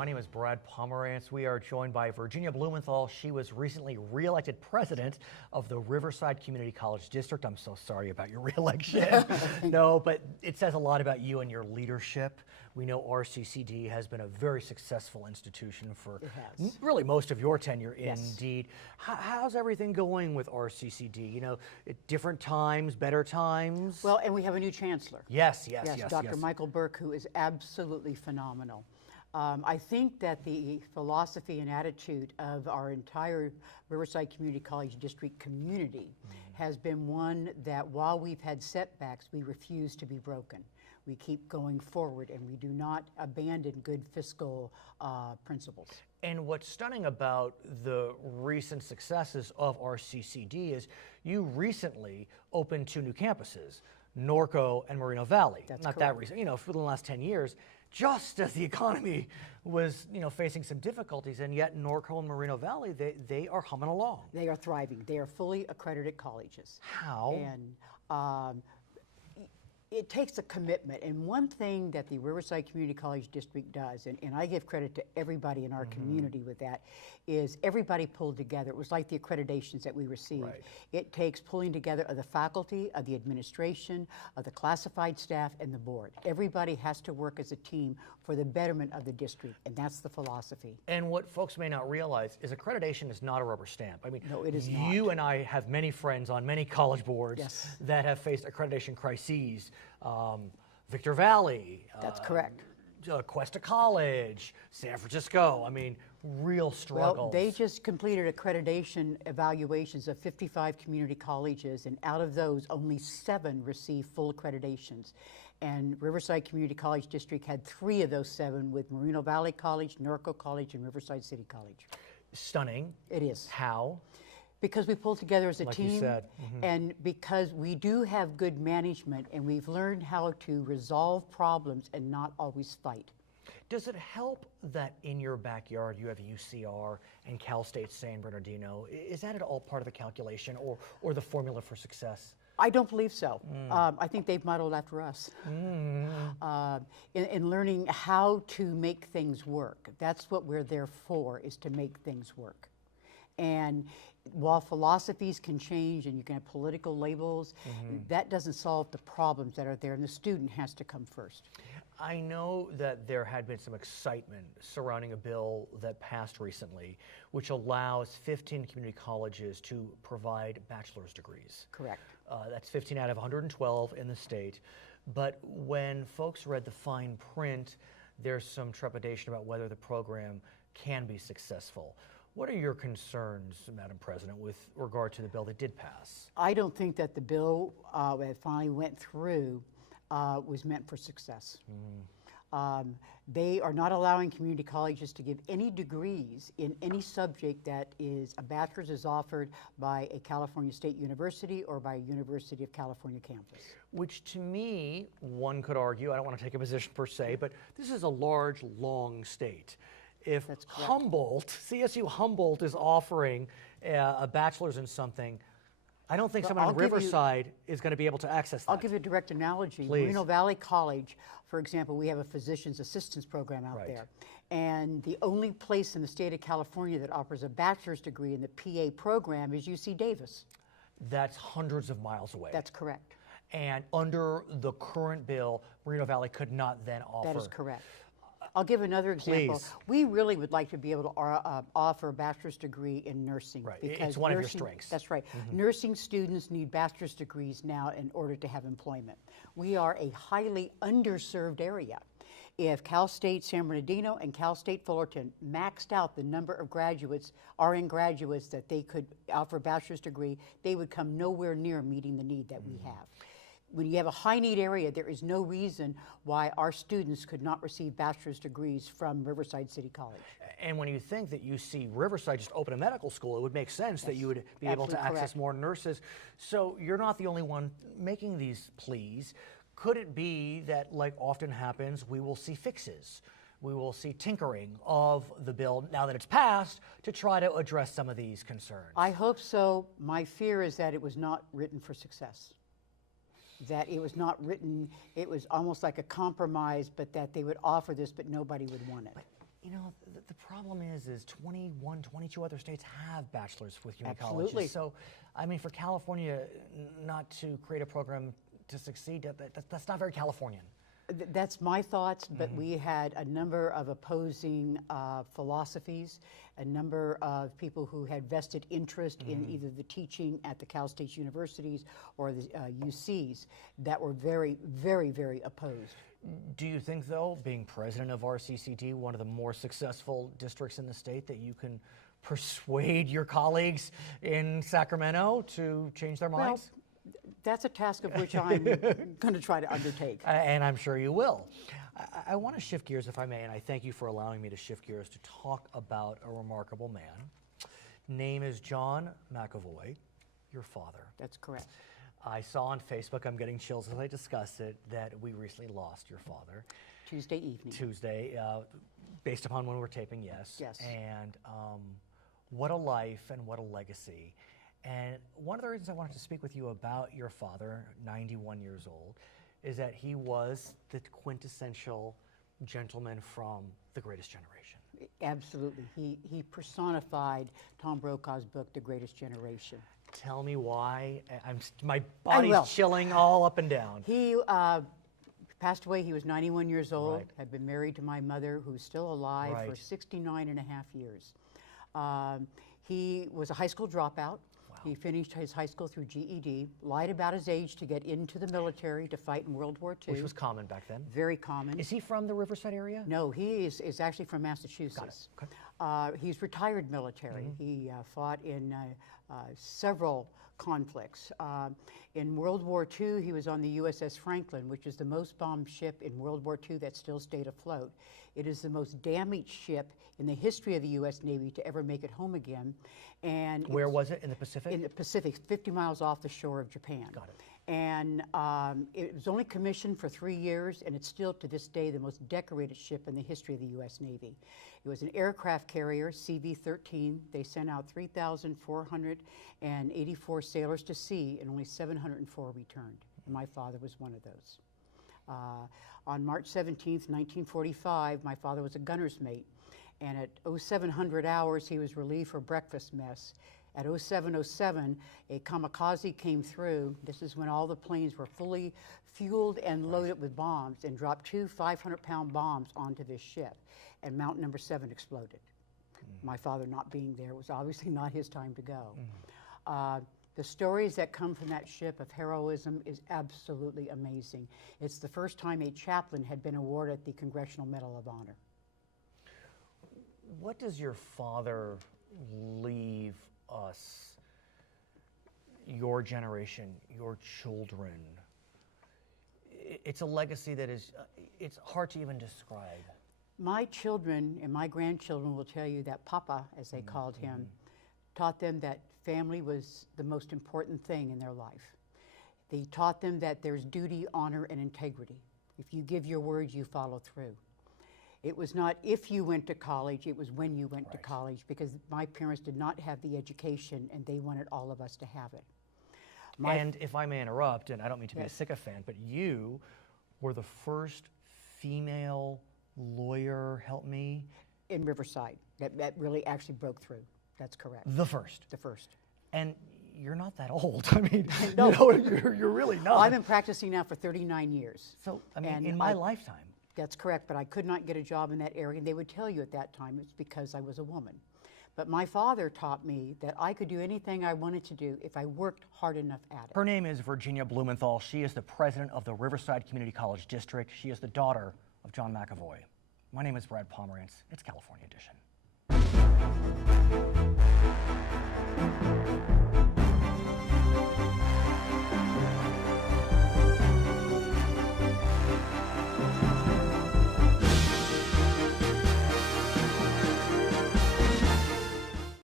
My name is Brad Pomerantz. We are joined by Virginia Blumenthal. She was recently re-elected president of the Riverside Community College District. I'm so sorry about your re-election. No, but it says a lot about you and your leadership. We know RCCD has been a very successful institution for really most of your tenure, indeed. How's everything going with RCCD? You know, at different times, better times? Well, and we have a new chancellor. Yes, Dr. Michael Burke, who is absolutely phenomenal. I think that the philosophy and attitude of our entire Riverside Community College District community has been one that while we've had setbacks, we refuse to be broken. We keep going forward and we do not abandon good fiscal principles. And what's stunning about the recent successes of RCCD is you recently opened 2 new campuses, Norco and Moreno Valley. That's not correct. that recent, you know, for the last 10 years, just as the economy was, you know, facing some difficulties, and yet Norco and Moreno Valley, they are humming along. They are thriving. They are fully accredited colleges. How? And it takes a commitment, and one thing that the Riverside Community College District does, and I give credit to everybody in our community with that, is everybody pulled together. It was like the accreditations that we received. Right. It takes pulling together of the faculty, of the administration, of the classified staff, and the board. Everybody has to work as a team for the betterment of the district, and that's the philosophy. And what folks may not realize is accreditation is not a rubber stamp. I mean, no, it is not. You and I have many friends on many college boards that have faced accreditation crises. Victor Valley. That's correct. Cuesta College, San Francisco. I mean, real struggles. Well, they just completed accreditation evaluations of 55 community colleges, and out of those, only 7 received full accreditations. And Riverside Community College District had 3 of those 7 with Moreno Valley College, Norco College, and Riverside City College. Stunning. It is. How? Because we pull together as a like team, you said. and because we do have good management, and we've learned how to resolve problems and not always fight. Does it help that in your backyard you have UCR and Cal State San Bernardino? Is that at all part of the calculation or the formula for success? I don't believe so. I think they've modeled after us in learning how to make things work. That's what we're there for, is to make things work. And while philosophies can change and you can have political labels, that doesn't solve the problems that are there, and the student has to come first. I know that there had been some excitement surrounding a bill that passed recently, which allows 15 community colleges to provide bachelor's degrees. Correct. That's 15 out of 112 in the state. But when folks read the fine print, there's some trepidation about whether the program can be successful. What are your concerns, Madam President, with regard to the bill that did pass? I don't think that the bill that finally went through was meant for success. They are not allowing community colleges to give any degrees in any subject that is a bachelor's is offered by a California State University or by a University of California campus. Which to me, one could argue, I don't want to take a position per se, but this is a large, long state. If Humboldt, CSU Humboldt is offering a bachelor's in something, I don't think someone in Riverside is going to be able to access that. I'll give you a direct analogy. Please. Moreno Valley College, for example, we have a physician's assistance program out there. And the only place in the state of California that offers a bachelor's degree in the PA program is UC Davis. That's hundreds of miles away. That's correct. And under the current bill, Moreno Valley could not then offer. That is correct. I'll give another example. Please. We really would like to be able to offer a bachelor's degree in nursing. Right, Because it's one of your nursing, strengths. That's right. Nursing students need bachelor's degrees now in order to have employment. We are a highly underserved area. If Cal State San Bernardino and Cal State Fullerton maxed out the number of graduates, RN graduates that they could offer a bachelor's degree, they would come nowhere near meeting the need that we have. When you have a high need area, there is no reason why our students could not receive bachelor's degrees from Riverside City College. And when you think that UC Riverside just opened a medical school, it would make sense that you would be able to access more nurses. So you're not the only one making these pleas. Could it be that, like often happens, we will see fixes? We will see tinkering of the bill now that it's passed to try to address some of these concerns. I hope so. My fear is that it was not written for success. That it was not written, it was almost like a compromise, but that they would offer this, but nobody would want it. You know, the problem is 21, 22 other states have bachelors with community Absolutely. colleges. So, I mean, for California not to create a program to succeed, that's not very Californian. That's my thoughts, but we had a number of opposing philosophies, a number of people who had vested interest in either the teaching at the Cal State universities or the UCs that were very, very, very opposed. Do you think, though, being president of our CCD, one of the more successful districts in the state, that you can persuade your colleagues in Sacramento to change their minds? Well, that's a task of which I'm going to try to undertake. And I'm sure you will. I want to shift gears, if I may, and I thank you for allowing me to shift gears to talk about a remarkable man. Name is John McAvoy, your father. That's correct. I saw on Facebook, I'm getting chills as I discuss it, that we recently lost your father. Tuesday evening. Tuesday, based upon when we're taping, yes. Yes. And what a life and what a legacy. And one of the reasons I wanted to speak with you about your father, 91 years old, is that he was the quintessential gentleman from The Greatest Generation. Absolutely. He personified Tom Brokaw's book, The Greatest Generation. Tell me why. My body's chilling all up and down. He passed away. He was 91 years old, Right. had been married to my mother, who's still alive, for Right. 69 and a half years. He was a high school dropout. Wow. He finished his high school through GED, lied about his age to get into the military to fight in World War II. Which was common back then. Very common. Is he from the Riverside area? No, he is actually from Massachusetts. Okay. He's retired military. He fought in several conflicts. In World War II, he was on the USS Franklin, which is the most bombed ship in World War II that still stayed afloat. It is the most damaged ship in the history of the U.S. Navy to ever make it home again. And Where was it? In the Pacific? in the Pacific, 50 miles off the shore of Japan. Got it. And it was only commissioned for 3 years, and it's still to this day the most decorated ship in the history of the U.S. Navy. It was an aircraft carrier, CV-13. They sent out 3,484 sailors to sea, and only 704 returned. And my father was one of those. On March 17th, 1945, my father was a gunner's mate, and at 0700 hours, he was relieved for breakfast mess. At 0707, a kamikaze came through. This is when all the planes were fully fueled and loaded with bombs, and dropped two 500-pound bombs onto this ship, and Mountain Number 7 exploded. My father not being there, was obviously not his time to go. The stories that come from that ship of heroism is absolutely amazing. It's the first time a chaplain had been awarded the Congressional Medal of Honor. What does your father leave us, your generation, your children? It's a legacy that is, it's hard to even describe. My children and my grandchildren will tell you that Papa, as they called him, taught them that family was the most important thing in their life. They taught them that there's duty, honor, and integrity. If you give your word, you follow through. It was not if you went to college, it was when you went to college, because my parents did not have the education, and they wanted all of us to have it. And if I may interrupt, and I don't mean to be a sycophant, but you were the first female lawyer, help me? In Riverside, that really actually broke through. That's correct. The first. The first. And you're not that old. I mean, No. you know, you're really not. Well, I've been practicing now for 39 years. So, I mean, And in my lifetime. That's correct, but I could not get a job in that area, and they would tell you at that time it's because I was a woman. But my father taught me that I could do anything I wanted to do if I worked hard enough at it. Her name is Virginia Blumenthal. She is the president of the Riverside Community College District. She is the daughter of John McAvoy. My name is Brad Pomerantz. It's California Edition.